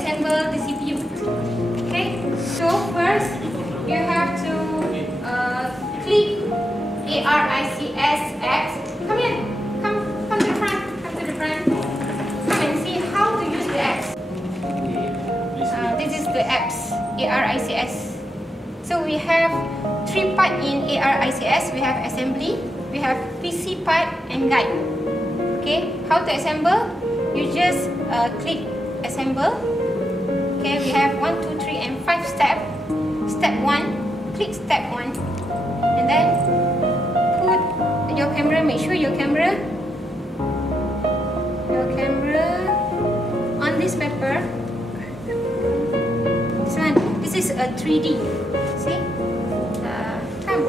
assemble the CPU. Okay, so first you have to click ARICSX. Come here, come to the front, come to the front. Come and see how to use the apps. This is the apps, ARICS. So we have 3 parts in ARICS. We have assembly, we have PC part and guide. Okay, how to assemble? You just click assemble. Okay, we have 1, 2, 3 and 5 steps. Step 1, click step 1, and then put your camera. Make sure your camera on this paper. This one. This is a 3D. See? Come.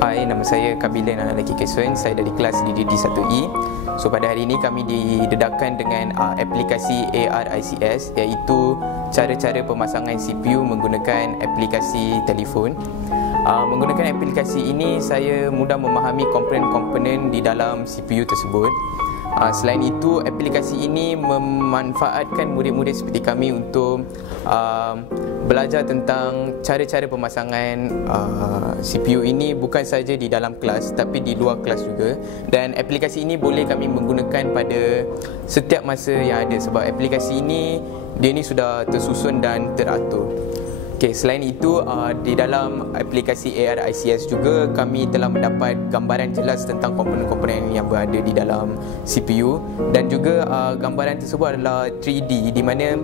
Hai, nama saya Kabilan anak lelaki Keswen. Saya dari kelas DDD1E. So pada hari ini kami didedahkan dengan aplikasi ARICS, iaitu cara-cara pemasangan CPU menggunakan aplikasi telefon. Menggunakan aplikasi ini saya mudah memahami komponen-komponen di dalam CPU tersebut. Selain itu, aplikasi ini memanfaatkan murid-murid seperti kami untuk belajar tentang cara-cara pemasangan CPU ini bukan saja di dalam kelas tapi di luar kelas juga. Dan aplikasi ini boleh kami menggunakan pada setiap masa yang ada sebab aplikasi ini sudah tersusun dan teratur. Okay, selain itu, di dalam aplikasi ARICS juga kami telah mendapat gambaran jelas tentang komponen-komponen yang berada di dalam CPU, dan juga gambaran tersebut adalah 3D, di mana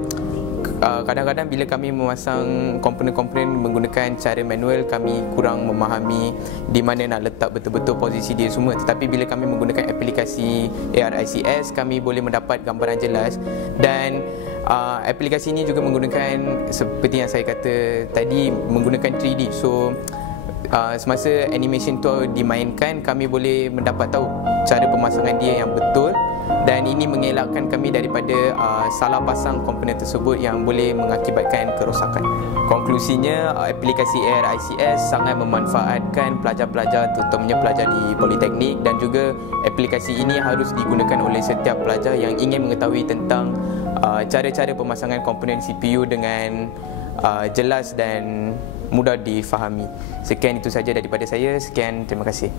kadang-kadang bila kami memasang komponen-komponen menggunakan cara manual, kami kurang memahami di mana nak letak betul-betul posisi dia semua. Tetapi bila kami menggunakan aplikasi ARICS, kami boleh mendapat gambaran jelas. Dan aplikasi ini juga menggunakan, seperti yang saya kata tadi, menggunakan 3D. So semasa animation tu dimainkan, kami boleh mendapat tahu cara pemasangan dia yang betul, dan ini mengelakkan kami daripada salah pasang komponen tersebut yang boleh mengakibatkan kerosakan. Konklusinya, aplikasi ARICS sangat memanfaatkan pelajar-pelajar, terutamanya pelajar di politeknik, dan juga aplikasi ini harus digunakan oleh setiap pelajar yang ingin mengetahui tentang cara-cara pemasangan komponen CPU dengan jelas dan mudah difahami. Sekian, itu saja daripada saya. Sekian, terima kasih.